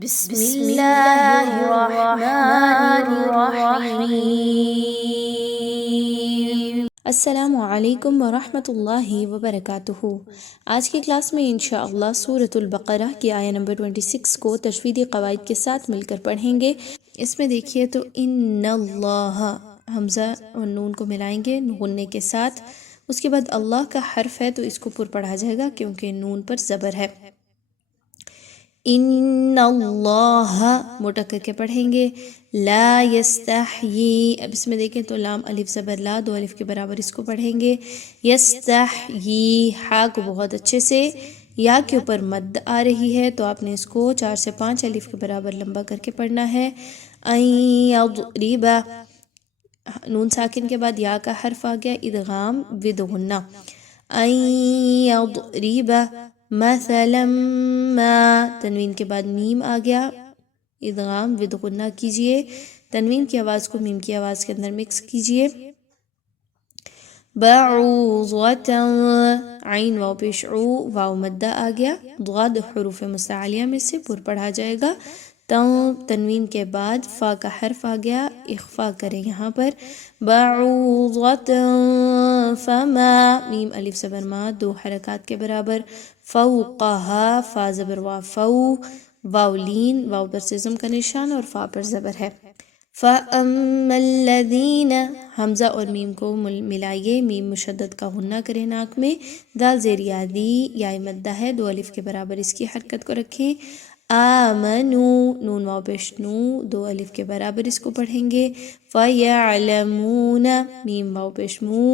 بسم اللہ الرحمن الرحیم۔ السلام علیکم ورحمۃ اللہ وبرکاتہ۔ آج کی کلاس میں انشاءاللہ سورۃ البقرہ کی آیہ نمبر 26 کو تجویدی قواعد کے ساتھ مل کر پڑھیں گے۔ اس میں دیکھیے تو ان اللہ، حمزہ اور نون کو ملائیں گے غننے کے ساتھ، اس کے بعد اللہ کا حرف ہے تو اس کو پر پڑھا جائے گا کیونکہ نون پر زبر ہے۔ ان اللہ موٹا کر کے پڑھیں گے۔ لا یستحیی، اب اس میں دیکھیں تو لام الف زبر لا، دو الف کے برابر اس کو پڑھیں گے۔ یستحیی، ہا کو بہت اچھے سے، یا کے اوپر مد آ رہی ہے تو آپ نے اس کو 4 سے 5 الف کے برابر لمبا کر کے پڑھنا ہے۔ ان یضرب، نون ساکن کے بعد یا کا حرف آ گیا، ادغام ود غنہ۔ ان یضرب مثلا ما، تنوین کے بعد میم آ گیا، ادغام ود غنہ کیجئے، تنوین کی آواز کو میم کی آواز کے اندر مکس کیجئے۔ بعوضۃ، عین واو پیش عو، واو مدہ آ گیا، ضاد حروف مستعلیہ میں سے پر پڑھا جائے گا۔ تنوین کے بعد فا کا حرف آ گیا، اخفا کریں یہاں پر۔ بعوضۃ فما، میم الف زبر ما، 2 حرکات کے برابر۔ فوقہا، فا زبر وا فو، واو لین، واو پر سزم کا نشان اور فا پر زبر ہے۔ فَأَمَّا الَّذِينَ، حمزہ اور میم کو ملائیے، میم مشدد کا غنہ کریں ناک میں، دال زیر یادی، یا مدہ ہے، 2 الف کے برابر اس کی حرکت کو رکھیں۔ آمنو، نون واو پیش نو، 2 الف کے برابر اس کو پڑھیں گے۔ فَيَعْلَمُونَ، میم واو پیش مو،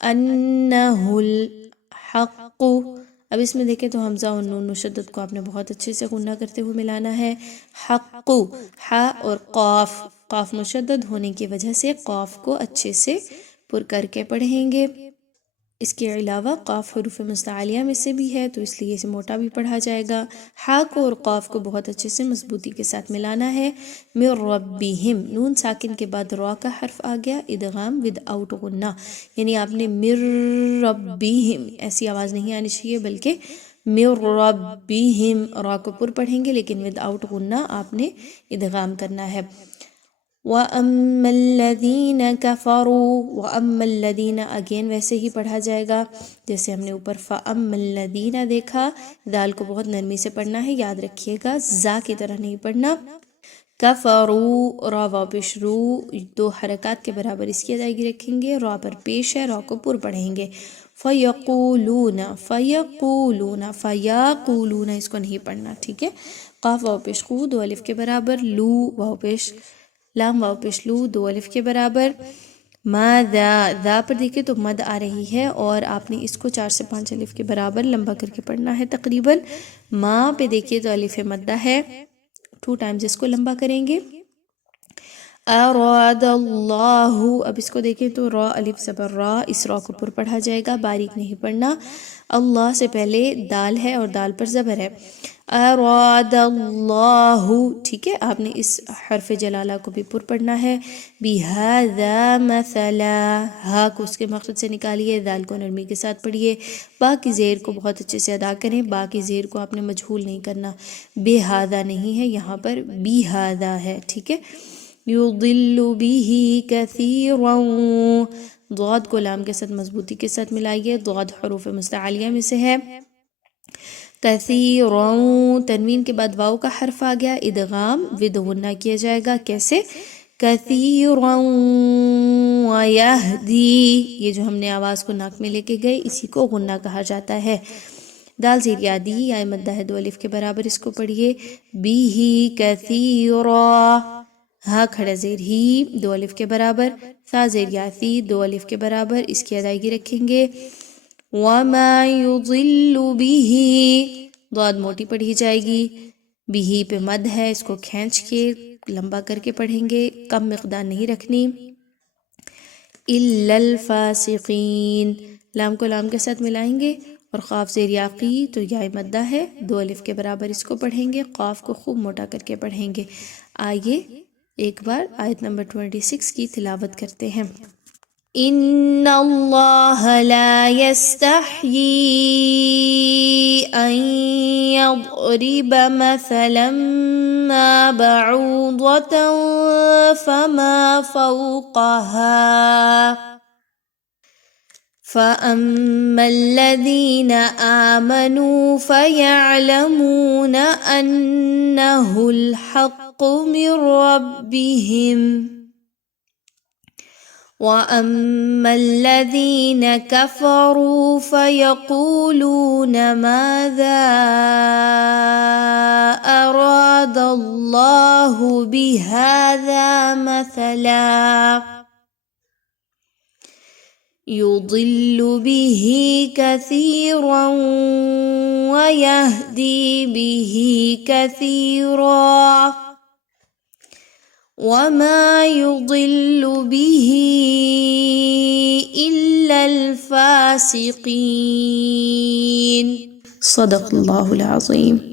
أَنَّهُ الْحَقُّ، اب اس میں دیکھیں تو حمزہ اور نون مشدد کو آپ نے بہت اچھے سے غنہ کرتے ہوئے ملانا ہے۔ حق، ہا اور قاف، قاف مشدد ہونے کی وجہ سے قاف کو اچھے سے پر کر کے پڑھیں گے۔ اس کے علاوہ قاف حروف مستعلیہ میں سے بھی ہے تو اس لیے اسے موٹا بھی پڑھا جائے گا۔ ہا کو اور قاف کو بہت اچھے سے مضبوطی کے ساتھ ملانا ہے۔ من ربہم، نون ساکن کے بعد را کا حرف آ گیا، ادغام ود آؤٹ غنہ، یعنی آپ نے من ربہم ایسی آواز نہیں آنی چاہیے بلکہ من ربہم، را کو پر پڑھیں گے لیکن ود آؤٹ غنہ آپ نے ادغام کرنا ہے۔ وَأَمَّا الَّذِينَ كَفَرُوا، وَأَمَّا الَّذِينَ اگین ویسے ہی پڑھا جائے گا جیسے ہم نے اوپر فَأَمَّا الَّذِينَ دیکھا، دال کو بہت نرمی سے پڑھنا ہے، یاد رکھیے گا زا کی طرح نہیں پڑھنا۔ کفروا، را واو پیش رو، 2 حرکات کے برابر اس کی ادائیگی رکھیں گے، را پر پیش ہے، را کو پر پڑھیں گے۔ فَيَقُولُونَ، فَيَقُولُونَ، فَيَقُولُونَ اس کو نہیں پڑھنا، ٹھیک ہے۔ قاف واو پیش قو، 2 الف کے برابر، لو واو پیش لام واو پیش لو، 2 الف کے برابر۔ ماذا، ذا پر دیکھیں تو مد آ رہی ہے اور آپ نے اس کو 4 سے 5 الف کے برابر لمبا کر کے پڑھنا ہے تقریباً۔ ماں پہ دیکھیے تو الف مدہ ہے، 2 ٹائمز اس کو لمبا کریں گے۔ اراد اللہ، اب اس کو دیکھیں تو را الف زبر را، اس را کو پر پڑھا جائے گا، باریک نہیں پڑھنا۔ اللہ سے پہلے دال ہے اور دال پر زبر ہے۔ اراد اللہ، ٹھیک ہے، آپ نے اس حرف جلالہ کو بھی پر پڑھنا ہے۔ بہذا مثلا، ہا کو اس کے مخرج سے نکالیے، دال کو نرمی کے ساتھ پڑھیے، با کی زیر کو بہت اچھے سے ادا کریں، با کی زیر کو آپ نے مجہول نہیں کرنا، بہذا نہیں ہے یہاں پر، بہذا ہے، ٹھیک ہے۔ یضل بہ کثیرا، ضاد کو لام کے ساتھ مضبوطی کے ساتھ ملائیے، ضاد حروف مستعلیہ میں سے ہے۔ کثیرا، تنوین کے بعد واو کا حرف آ گیا، ادغام ود غنہ کیا جائے گا، کیسے؟ کثیرا ویہدی، یہ جو ہم نے آواز کو ناک میں لے کے گئے اسی کو غنہ کہا جاتا ہے۔ دال زیر یادی، یا مدہ ہے، 2 الف کے برابر اس کو پڑھیے۔ بیہ کثیرا، ہا کھڑا زیر ہی، 2 الف کے برابر، ثا زیر یاثی، 2 الف کے برابر اس کی ادائیگی رکھیں گے۔ وما یضل بہ، ضاد موٹی پڑھی جائے گی، بہ پہ مد ہے، اس کو کھینچ کے لمبا کر کے پڑھیں گے، کم مقدار نہیں رکھنی۔ الا الفاسقین، لام کو لام کے ساتھ ملائیں گے اور قاف زیر یاقی تو یا مدہ ہے، 2 الف کے برابر اس کو پڑھیں گے، قاف کو خوب موٹا کر کے پڑھیں گے۔ آئیے ایک بار آیت نمبر 26 کی تلاوت کرتے ہیں۔ إن الله لا يستحيي أن يضرب مثلا ما بعوضة فما فوقها فأما الذين آمنوا فيعلمون أنه الحق من ربهم وأما الذين كفروا فيقولون ماذا أراد الله بهذا مثلا يضل به كثيرا ويهدي به كثيرا وما يضل به إلا الفاسقين. صدق الله العظيم.